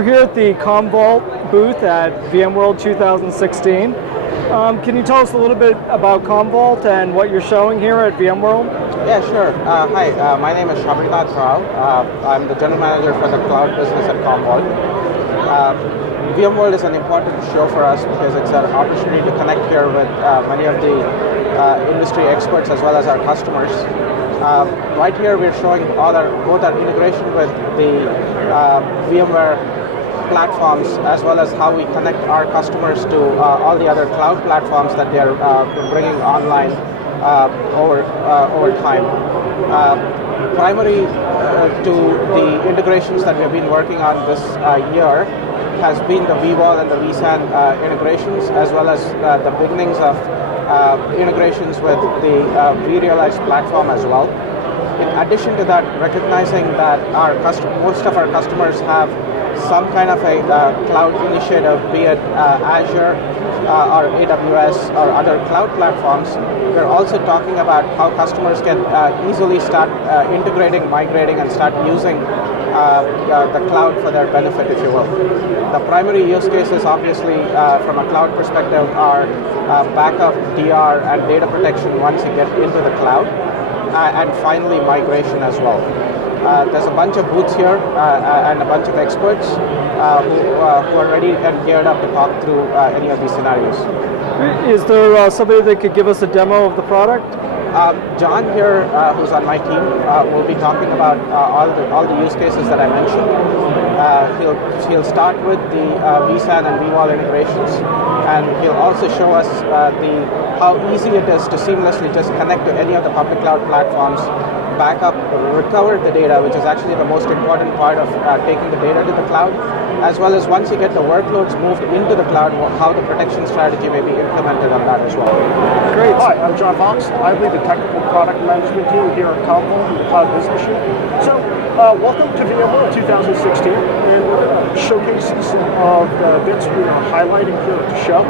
we're here at the Commvault booth at VMworld 2016. Can you tell us a little bit about Commvault and what you're showing here at VMworld? Yeah, sure. Hi, my name is Shabirnath Rao. I'm the general manager for the cloud business at Commvault. VMworld is an important show for us because it's an opportunity to connect here with many of the industry experts as well as our customers. Right here we're showing both our integration with the VMware platforms as well as how we connect our customers to all the other cloud platforms that they're bringing online over time. Primary to the integrations that we have been working on this year has been the vWall and the vSAN integrations, as well as the beginnings of integrations with the vRealize platform as well. In addition to that, recognizing that most of our customers have some kind of a cloud initiative, be it Azure or AWS or other cloud platforms, we're also talking about how customers can easily start integrating, migrating, and start using the cloud for their benefit, if you will. The primary use cases, obviously, from a cloud perspective, are backup, DR, and data protection once you get into the cloud, and finally migration as well. There's a bunch of booths here and a bunch of experts who are ready and geared up to talk through any of these scenarios. Is there somebody that could give us a demo of the product? John here, who's on my team, will be talking about all the use cases that I mentioned. He'll start with the vSAN and vWall integrations, and he'll also show us how easy it is to seamlessly just connect to any of the public cloud platforms, back up, recover the data, which is actually the most important part of taking the data to the cloud, as well as once you get the workloads moved into the cloud, how the protection strategy may be implemented on that as well. Great. Hi, I'm John Fox. I lead the technical product management team here at Commvault in the cloud business unit. So, welcome to VMworld 2016, and we're going to showcase some of the bits we are highlighting here at the show.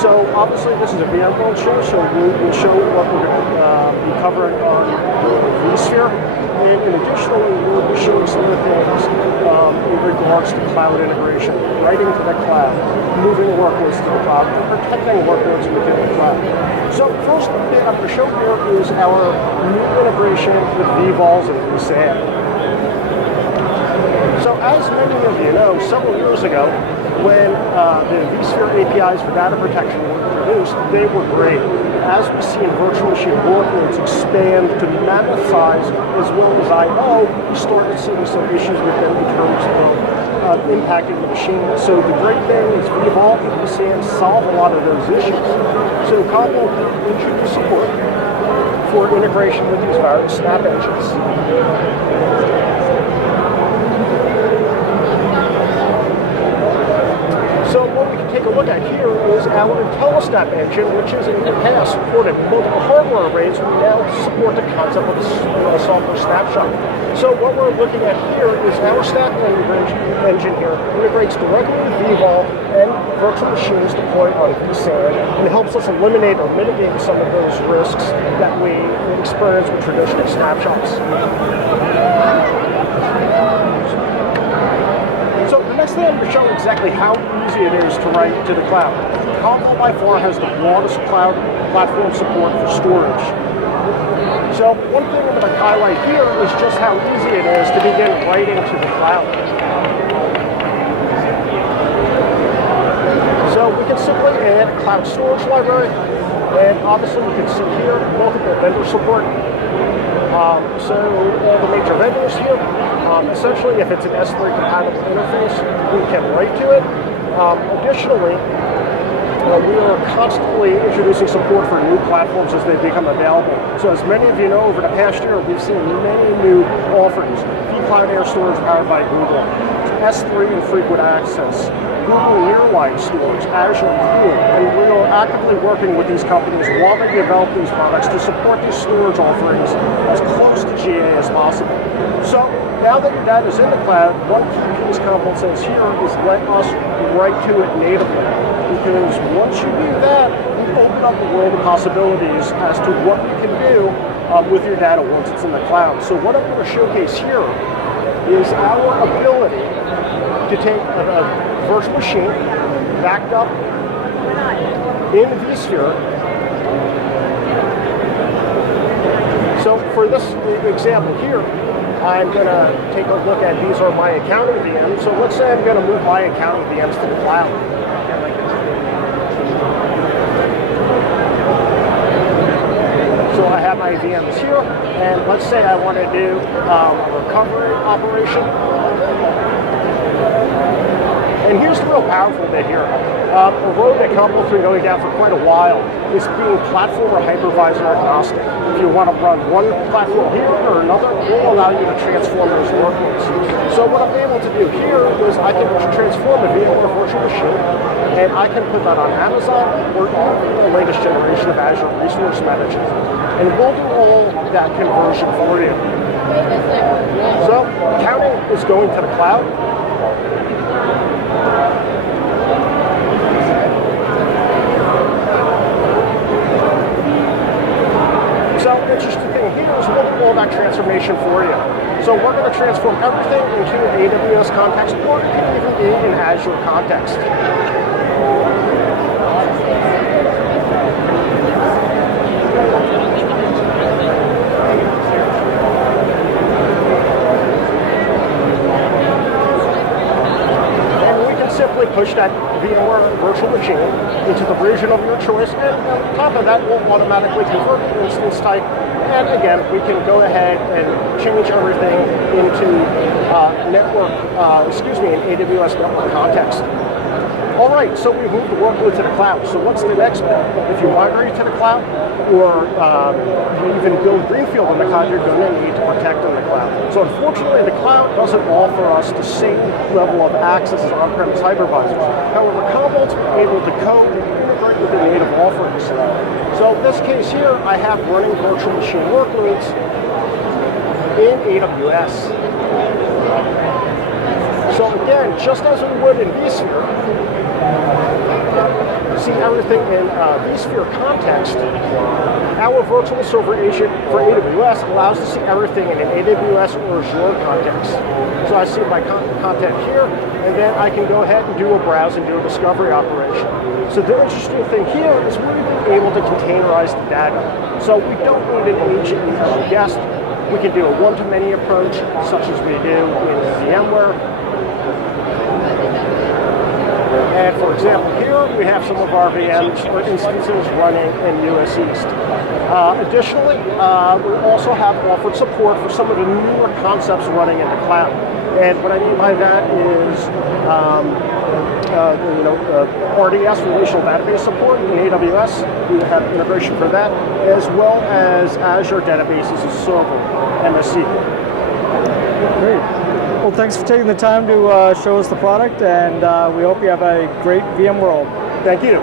So, obviously, this is a VMworld show, so we'll show what we're going to be covering on the vSphere. And additionally, we'll be showing some of the things in regards to cloud integration, writing to the cloud, moving workloads to the cloud, and protecting workloads within the cloud. So first thing I'm going to show here is our new integration with vVols and vSAN. So as many of you know, several years ago, when the vSphere APIs for data protection were introduced, they were great. As we see in virtual machine workloads expand to mammoth size as well as I/O, we started seeing some issues with them in terms of impacting the machine. So the great thing is vVol and vSAN solve a lot of those issues. So Commvault introduced support for integration with these various snap engines. So what we can take a look at here is our IntelliSnap engine, which is in the past supported multiple hardware arrays. We now support the concept of a software snapshot. So what we're looking at here is our snap engine here integrates directly with vVol and virtual machines deployed on vSAN, and helps us eliminate or mitigate some of those risks that we experience with traditional snapshots. So the next thing I'm going to show exactly how easy it is to write to the cloud. Commvault by far has the broadest cloud platform support for storage. So one thing I'm going to highlight here is just how easy it is to begin writing to the cloud. So we can simply add a cloud storage library, and obviously you can see here multiple vendor support. So all the major vendors here, essentially if it's an S3 compatible interface, we can write to it. Additionally, we are constantly introducing support for new platforms as they become available. So as many of you know, over the past year, we've seen many new offerings. vCloud Air Storage powered by Google, S3 and frequent access, Google Nearline Storage, Azure Cool, and we are actively working with these companies while they develop these products to support these storage offerings as close to GA as possible. So now that your data is in the cloud, one key piece Commvault says here is let us write to it natively. Because once you do that, you open up the world of possibilities as to what you can do with your data once it's in the cloud. So what I'm going to showcase here is our ability to take a virtual machine backed up in vSphere. So for this example here, I'm going to take a look at these are my accounting VMs. So let's say I'm going to move my accounting VMs to the cloud. So I have my VMs here, and let's say I want to do a recovery operation. And here's the real powerful bit here. A road that Commvault's been going down for quite a while is being platform or hypervisor agnostic. If you want to run one platform here or another, it will allow you to transform those workloads. So what I'm able to do here is I can transform a VMware virtual machine, and I can put that on Amazon or the latest generation of Azure Resource Manager. And we'll do all that conversion for you. So accounting is going to the cloud. So the interesting thing here is we'll do all that transformation for you. So we're going to transform everything into an AWS context, or it can even be in Azure context. Simply push that VMware virtual machine into the region of your choice, and on top of that, we'll automatically convert the instance type. And again, we can go ahead and change everything into an AWS network context. All right, so we moved the workload to the cloud. So what's the next bit? If you migrate to the cloud, or you even build greenfield in the cloud, you're going to need to protect in the cloud. So unfortunately, the cloud doesn't offer us the same level of access as on-premise hypervisors. However, Commvault's able to code and integrate with the native offerings. So in this case here, I have running virtual machine workloads in AWS. So again, just as we would in vSphere, see everything in vSphere context, our virtual server agent for AWS allows us to see everything in an AWS or Azure context. So I see my content here, and then I can go ahead and do a browse and do a discovery operation. So the interesting thing here is we've been able to containerize the data. So we don't need an agent and guest. We can do a one-to-many approach, such as we do in VMware. And for example, here we have some of our VMs or instances running in US East. Additionally, we also have offered support for some of the newer concepts running in the cloud. And what I mean by that is, RDS, relational database support in AWS. We have integration for that, as well as Azure databases as server, MSC. Great. Well, thanks for taking the time to show us the product, and we hope you have a great VMworld. Thank you.